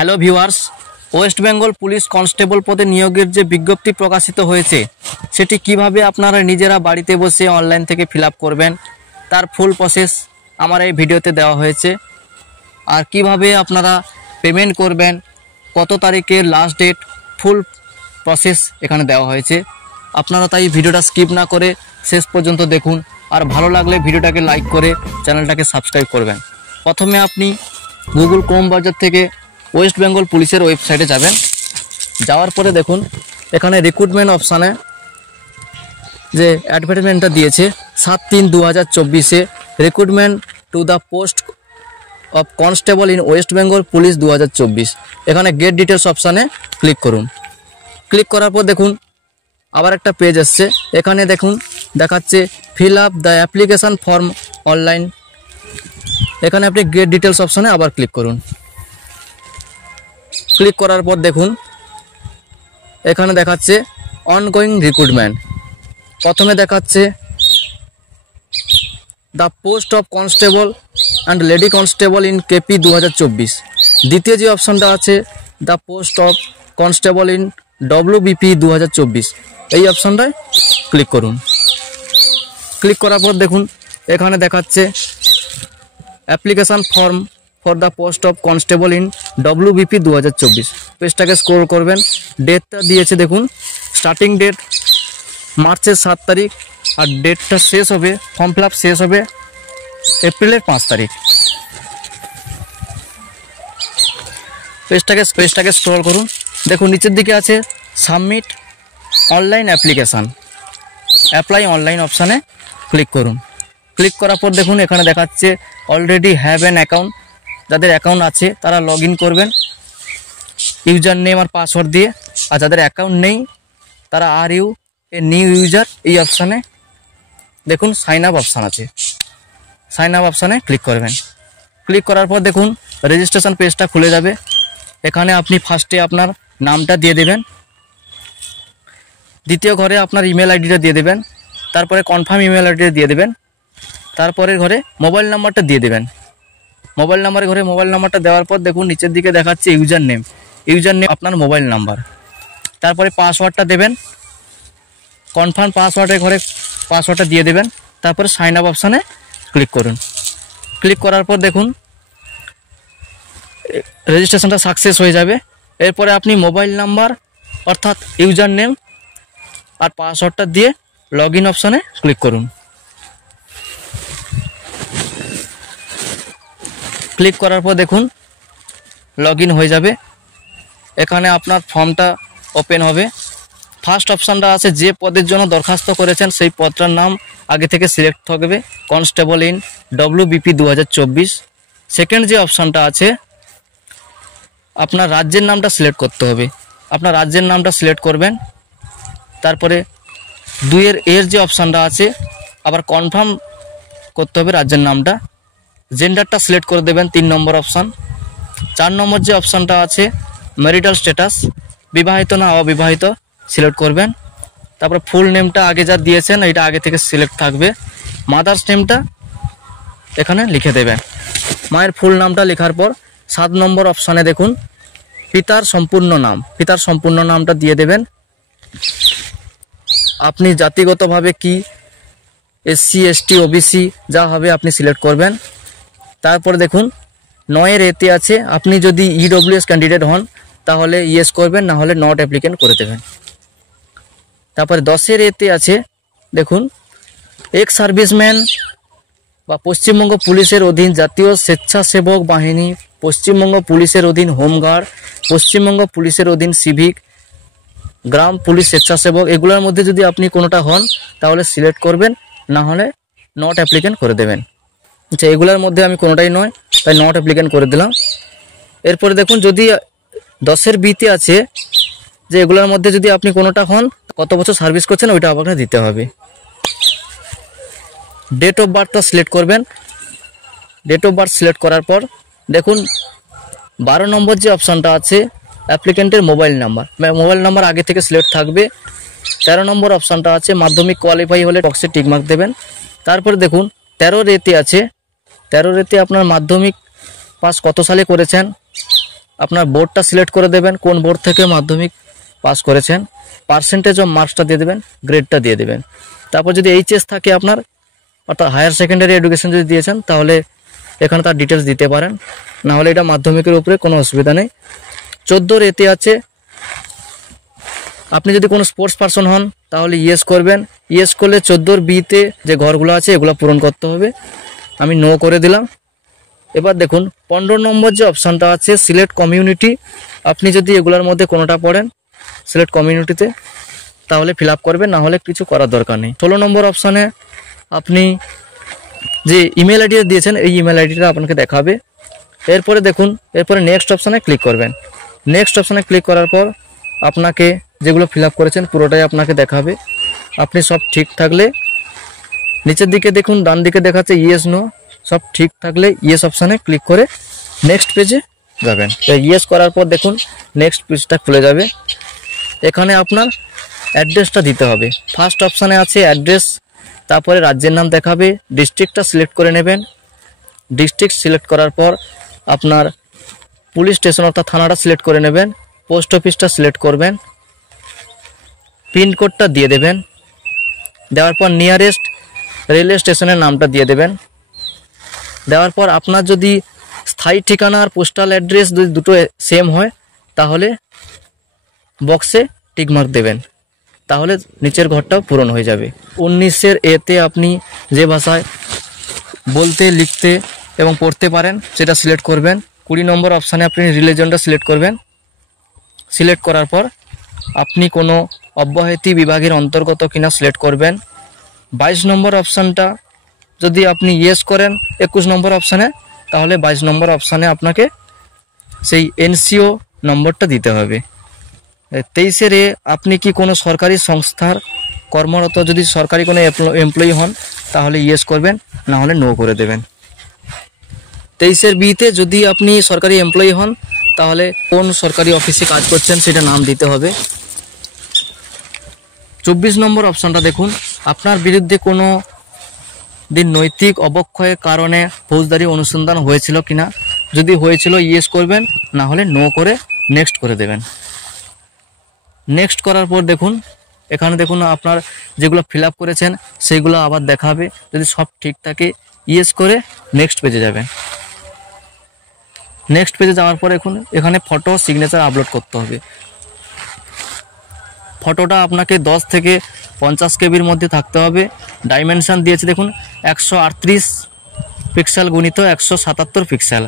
Hello viewers, West Bengal police constable পদে নিয়োগের যে বিজ্ঞপ্তি প্রকাশিত হয়েছে সেটি কিভাবে আপনারা নিজেরা বাড়িতে বসে অনলাইন থেকে ফিল আপ করবেন তার ফুল প্রসেস আমার এই ভিডিওতে দেওয়া হয়েছে। আর কিভাবে আপনারা পেমেন্ট করবেন, কত তারিখের লাস্ট ডেট, ফুল প্রসেস এখানে দেওয়া হয়েছে। আপনারা তাই ভিডিওটা স্কিপ না করে শেষ পর্যন্ত দেখুন। আর ভালো লাগলে ভিডিওটাকে লাইক করে চ্যানেলটাকে সাবস্ক্রাইব করবেন। প্রথমে আপনি গুগল ক্রোম ব্রাউজার থেকে ওয়েস্ট বেঙ্গল পুলিশের ওয়েবসাইটে যাবেন। যাওয়ার পরে দেখুন এখানে রিক্রুটমেন্ট অপশানে যে অ্যাডভার্টাইজমেন্টটা দিয়েছে 7/3/2024 recruitment to the post of constable in West Bengal police 2024। এখানে গেট ডিটেলস অপশানে ক্লিক করুন। ক্লিক করার পর দেখুন আবার একটা পেজ আসছে। এখানে দেখুন দেখাচ্ছে fill up the application form online. এখানে আপনি গেট ডিটেলস অপশানে আবার ক্লিক করুন। ক্লিক করার পর দেখুন এখানে দেখাচ্ছে অনগোয়িং রিক্রুটমেন্ট। প্রথমে দেখাচ্ছে the post of constable and lady constable in KP 2024। দ্বিতীয় যে অপশানটা আছে the post of constable in WBP 2024, এই অপশানটায় ক্লিক করুন। ক্লিক করার পর দেখুন এখানে দেখাচ্ছে application form for the post of constable in WBP 2024। পেজটাকে স্ক্রল করবেন। ডেটটা দিয়েছে দেখুন, স্টার্টিং ডেট মার্চের 7 তারিখ আর ডেটটা শেষ হবে, ফর্ম ফিল আপ শেষ হবে এপ্রিলের 5 তারিখ। পেজটাকে স্ক্রল করুন। দেখুন নিচের দিকে আছে submit online application, apply online অপশানে ক্লিক করুন। ক্লিক করার পর দেখুন এখানে দেখাচ্ছে অলরেডি হ্যাভ অ্যান অ্যাকাউন্ট। যাদের অ্যাকাউন্ট আছে তারা লগ ইন করবেন ইউজার নেম আর পাসওয়ার্ড দিয়ে। আর যাদের অ্যাকাউন্ট নেই তারা are you a new user, এই অপশানে দেখুন সাইন আপ অপশান আছে, সাইন আপ অপশানে ক্লিক করবেন। ক্লিক করার পর দেখুন রেজিস্ট্রেশন পেজটা খুলে যাবে। এখানে আপনি ফার্স্টে আপনার নামটা দিয়ে দেবেন, দ্বিতীয় ঘরে আপনার ইমেল আইডিটা দিয়ে দেবেন, তারপরে কনফার্ম ইমেল আইডিটা দিয়ে দেবেন, তারপরের ঘরে মোবাইল নাম্বারটা দিয়ে দেবেন। মোবাইল নাম্বারটা দেওয়ার পর দেখুন নিচের দিকে দেখাচ্ছে ইউজার নেম আপনার মোবাইল নাম্বার, তারপরে পাসওয়ার্ডটা দেবেন, কনফার্ম পাসওয়ার্ডের ঘরে পাসওয়ার্ডটা দিয়ে দেবেন, তারপরে সাইন আপ অপশানে ক্লিক করুন। ক্লিক করার পর দেখুন রেজিস্ট্রেশনটা সাকসেস হয়ে যাবে। এরপরে আপনি মোবাইল নাম্বার অর্থাৎ ইউজার নেম আর পাসওয়ার্ডটা দিয়ে লগ ইন অপশানে ক্লিক করুন। ক্লিক করার পর দেখুন লগ ইন হয়ে যাবে। এখানে আপনার ফর্মটা ওপেন হবে। ফার্স্ট অপশানটা আছে যে পদের জন্য দরখাস্ত করেছেন সেই পদটার নাম আগে থেকে সিলেক্ট থাকবে, কনস্টেবল ইন WBP 2024। সেকেন্ড যে অপশানটা আছে আপনার রাজ্যের নামটা সিলেক্ট করতে হবে, আপনার রাজ্যের নামটা সিলেক্ট করবেন। তারপরে 2 এর যে অপশানটা আছে আবার কনফার্ম করতে হবে রাজ্যের নামটা, জেন্ডারটা সিলেক্ট করে দেবেন 3 নম্বর অপশান। 4 নম্বর যে অপশানটা আছে ম্যারিটাল স্ট্যাটাস, বিবাহিত না অবিবাহিত সিলেক্ট করবেন। তারপরে ফুল নেমটা আগে যা দিয়েছেন এটা আগে থেকে সিলেক্ট থাকবে। মাদার্স নেমটা এখানে লিখে দেবেন। মায়ের ফুল নামটা লেখার পর 7 নম্বর অপশানে দেখুন পিতার সম্পূর্ণ নামটা দিয়ে দেবেন। আপনি জাতিগতভাবে কি SC ST OBC যা হবে আপনি সিলেক্ট করবেন। তারপরে দেখুন 9 এতে আছে আপনি যদি EWS ক্যান্ডিডেট হন তাহলে ইয়েস করবেন, না হলে নট অ্যাপ্লিকেন্ট করে দেবেন। তারপরে 10 এতে আছে দেখুন এক্স সার্ভিসম্যান বা পশ্চিমবঙ্গ পুলিশের অধীন জাতীয় স্বেচ্ছাসেবক বাহিনী, পশ্চিমবঙ্গ পুলিশের অধীন হোমগার্ড, পশ্চিমবঙ্গ পুলিশের অধীন সিভিক, গ্রাম পুলিশ স্বেচ্ছাসেবক, এগুলোর মধ্যে যদি আপনি কোনোটা হন তাহলে সিলেক্ট করবেন, না হলে নট অ্যাপ্লিকেন্ট করে দেবেন। আচ্ছা, এগুলোর মধ্যে আমি কোনোটাই নয় তাই নট অ্যাপ্লিকেন্ট করে দিলাম। এরপরে দেখুন যদি 10 বিতে আছে যে এগুলোর মধ্যে যদি আপনি কোনোটা হন, কত বছর সার্ভিস করছেন ওইটা আপনাকে দিতে হবে। ডেট অফ বার্থটা সিলেক্ট করবেন। ডেট অফ বার্থ সিলেক্ট করার পর দেখুন 12 নম্বর যে অপশানটা আছে অ্যাপ্লিকেন্টের মোবাইল নাম্বার আগে থেকে সিলেক্ট থাকবে। 13 নম্বর অপশানটা আছে মাধ্যমিক কোয়ালিফাই হলে বক্সে টিকমার্ক দেবেন। তারপরে দেখুন 13 এতে আছে, 13 এতে আপনার মাধ্যমিক পাস কত সালে করেছেন আপনার বোর্ডটা সিলেক্ট করে দেবেন, কোন বোর্ড থেকে মাধ্যমিক পাস করেছেন, পার্সেন্টেজ অফ মার্কসটা দিয়ে দেবেন, গ্রেডটা দিয়ে দেবেন। তারপর যদি এইচএস থাকে আপনার, অর্থাৎ হায়ার সেকেন্ডারি এডুকেশন যদি দিয়েছেন, তাহলে এখানে তার ডিটেলস দিতে পারেন, না হলে এটা মাধ্যমিকের উপরে কোনো অসুবিধা নেই। 14 এতে আছে আপনি যদি কোনো স্পোর্টস পারসন হন তাহলে ইয়েস করবেন। ইয়েস করলে 14 বিতে যে ঘরগুলো আছে এগুলো পূরণ করতে হবে, আমি নো করে দিলাম। এবার দেখুন 15 নম্বর যে অপশানটা আছে সিলেক্ট কমিউনিটি, আপনি যদি এগুলোর মধ্যে কোনোটা পড়েন সিলেক্ট কমিউনিটিতে তাহলে ফিল আপ করবেন, না হলে কিছু করার দরকার নেই। 16 নম্বর অপশানে আপনি যে ইমেল আইডি দিয়েছেন এই ইমেল আইডিটা আপনাকে দেখাবে। এরপরে দেখুন, এরপরে নেক্সট অপশানে ক্লিক করবেন। নেক্সট অপশানে ক্লিক করার পর আপনাকে যেগুলো ফিল আপ করেছেন পুরোটাই আপনাকে দেখাবে। আপনি সব ঠিক থাকলে নিচের দিকে দেখুন, ডান দিকে দেখাচ্ছে ইয়েস নো, সব ঠিক থাকলে ইয়েস অপশানে ক্লিক করে নেক্সট পেজে যাবেন। ইয়েস করার পর দেখুন নেক্সট পেজটা খুলে যাবে। এখানে আপনার অ্যাড্রেসটা দিতে হবে। ফার্স্ট অপশানে আছে অ্যাড্রেস, তারপরে রাজ্যের নাম দেখাবে, ডিস্ট্রিক্টটা সিলেক্ট করে নেবেন। ডিস্ট্রিক্ট সিলেক্ট করার পর আপনার পুলিশ স্টেশন অর্থাৎ থানাটা সিলেক্ট করে নেবেন, পোস্ট অফিসটা সিলেক্ট করবেন, পিনকোডটা দিয়ে দেবেন। দেওয়ার পর নিয়ারেস্ট রেলওয়ে স্টেশনের নামটা দিয়ে দেবেন। দেওয়ার পর আপনার যদি স্থায়ী ঠিকানা আর পোস্টাল অ্যাড্রেস যদি দুটো সেম হয় তাহলে বক্সে টিকমার্ক দেবেন, তাহলে নিচের ঘরটাও পূরণ হয়ে যাবে। 19 এতে আপনি যে ভাষায় বলতে, লিখতে এবং পড়তে পারেন সেটা সিলেক্ট করবেন। 20 নম্বর অপশানে আপনি রিলিজনটা সিলেক্ট করবেন। সিলেক্ট করার পর আপনি কোনো অব্যাহতি বিভাগের অন্তর্গত কিনা সিলেক্ট করবেন। 22 নম্বর অপশানটা যদি আপনি ইয়েস করেন 21 নম্বর অপশানে, তাহলে 22 নম্বর অপশানে আপনাকে সেই এনসিও নম্বরটা দিতে হবে। 23 আপনি কি কোনো সরকারি সংস্থার কর্মরত, যদি সরকারি কোনো এমপ্লয়ি হন তাহলে ইয়েস করবেন, না হলে নো করে দেবেন। 23 বিতে যদি আপনি সরকারি এমপ্লয়ি হন তাহলে কোন সরকারি অফিসে কাজ করছেন সেটা নাম দিতে হবে। 24 নম্বর অপশানটা দেখুন, আপনার বিরুদ্ধে কোনো দিন নৈতিক অবক্ষয়ের কারণে ফৌজদারি অনুসন্ধান হয়েছিল কিনা, যদি হয়েছিল ইয়েস করবেন, না হলে নো করে নেক্সট করে দেবেন। নেক্সট করার পর দেখুন এখানে দেখুন আপনার যেগুলো ফিল আপ করেছেন সেইগুলো আবার দেখাবে। যদি সব ঠিক থাকে ইয়েস করে নেক্সট পেজে যাবেন। নেক্সট পেজে যাওয়ার পর এখানে ফটো সিগনেচার আপলোড করতে হবে। ফটোটা আপনাকে 10 থেকে 50 কেবির মধ্যে থাকতে হবে। ডাইমেনশান দিয়েছে দেখুন 138 পিক্সেল গুণিত 177 পিক্সেল,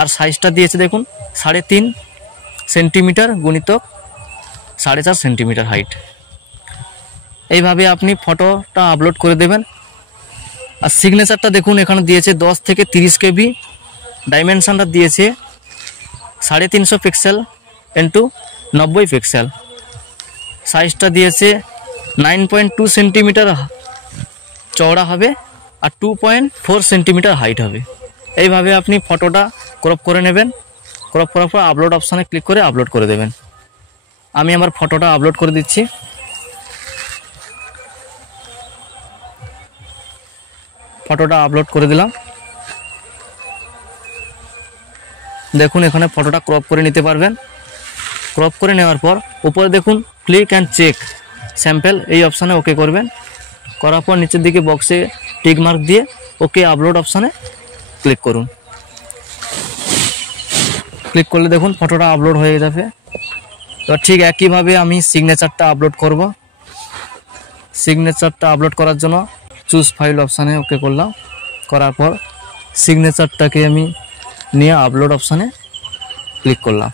আর সাইজটা দিয়েছে দেখুন 3.5 সেন্টিমিটার গুণিত 4.5 সেন্টিমিটার হাইট। এইভাবে আপনি ফটোটা আপলোড করে দেবেন। আর সিগনেচারটা দেখুন এখানে দিয়েছে 10 থেকে 30 কেবি, ডাইমেনশানটা দিয়েছে 350 পিক্সেল ইন্টু 90 পিক্সেল, সাইজটা দিয়েছে 9.2 সেন্টিমিটার চওড়া হবে আর 2.4 সেন্টিমিটার হাইট হবে। এইভাবে আপনি ফটোটা ক্রপ করে নেবেন। ক্রপ করার পর আপলোড অপশানে ক্লিক করে আপলোড করে দেবেন। আমি আমার ফটোটা আপলোড করে দিচ্ছি। ফটোটা আপলোড করে দিলাম। দেখুন এখানে ফটোটা ক্রপ করে নিতে পারবেন। ক্রপ করে নেওয়ার পর উপরে দেখুন ক্লিক অ্যান্ড চেক স্যাম্পল, এই অপশানে ওকে করবেন। করার পর নিচের দিকে বক্সে টিক মার্ক দিয়ে ওকে আপলোড অপশানে ক্লিক করুন। ক্লিক করলে দেখুন ফটোটা আপলোড হয়ে যাবে। এবার ঠিক একইভাবে আমি সিগনেচারটা আপলোড করব। সিগনেচারটা আপলোড করার জন্য চুজ ফাইল অপশানে ওকে করলাম। করার পর সিগনেচারটাকে আমি নিয়ে আপলোড অপশানে ক্লিক করলাম।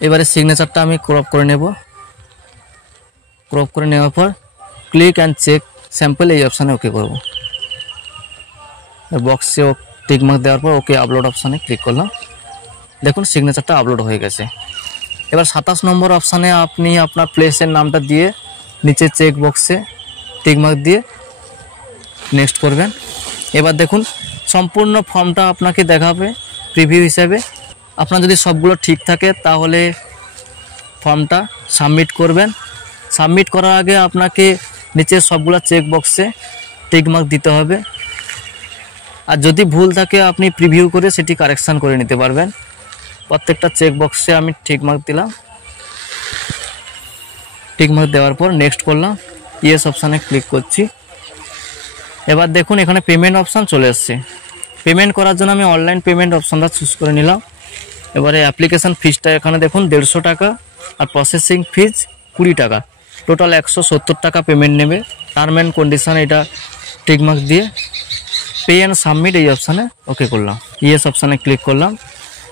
এবারে সিগনেচারটা আমি ক্রপ করে নেব। ক্রপ করে নেওয়ার পর ক্লিক অ্যান্ড চেক স্যাম্পল, এই অপশানে ওকে করব। বক্সে টিক মার্ক দেওয়ার পর ওকে আপলোড অপশানে ক্লিক করলাম। দেখুন সিগনেচারটা আপলোড হয়ে গেছে। এবার 27 নম্বর অপশানে আপনি আপনার প্লেসের নামটা দিয়ে নিচে চেক বক্সে টিক মার্ক দিয়ে নেক্সট করবেন। এবার দেখুন সম্পূর্ণ ফর্মটা আপনাকে দেখাবে প্রিভিউ হিসাবে। আপনার যদি সবগুলো ঠিক থাকে তাহলে ফর্মটা সাবমিট করবেন। সাবমিট করার আগে আপনাকে নিচে সবগুলো চেক বক্সে টিক মার্ক দিতে হবে। আর যদি ভুল থাকে আপনি প্রিভিউ করে সেটি কারেকশান করে নিতে পারবেন। প্রত্যেকটা চেক বক্সে আমি টিক মার্ক দিলাম। টিক মার্ক দেওয়ার পর নেক্সট করলাম, ইয়েস অপশানে ক্লিক করছি। এবার দেখুন এখানে পেমেন্ট অপশান চলে এসছে। পেমেন্ট করার জন্য আমি অনলাইন পেমেন্ট অপশানটা চুজ করে নিলাম। এবারে অ্যাপ্লিকেশান ফিজটা এখানে দেখুন 150 টাকা, আর প্রসেসিং ফিজ 20 টাকা, টোটাল 170 টাকা পেমেন্ট নেবে। টার্ম অ্যান্ড কন্ডিশান এটা টিকমার্ক দিয়ে পে অ্যান্ড সাবমিট এই অপশানে ওকে করলাম। ইয়েস অপশানে ক্লিক করলাম।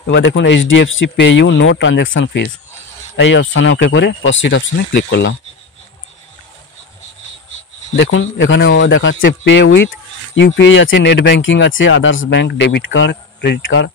এবার দেখুন HDFC pay you no transaction fees এই অপশানে ওকে করে প্রসিড অপশানে ক্লিক করলাম। দেখুন এখানে ও দেখাচ্ছে পে উইথ ইউপিআই আছে, নেট ব্যাঙ্কিং আছে, others bank, debit card, credit card,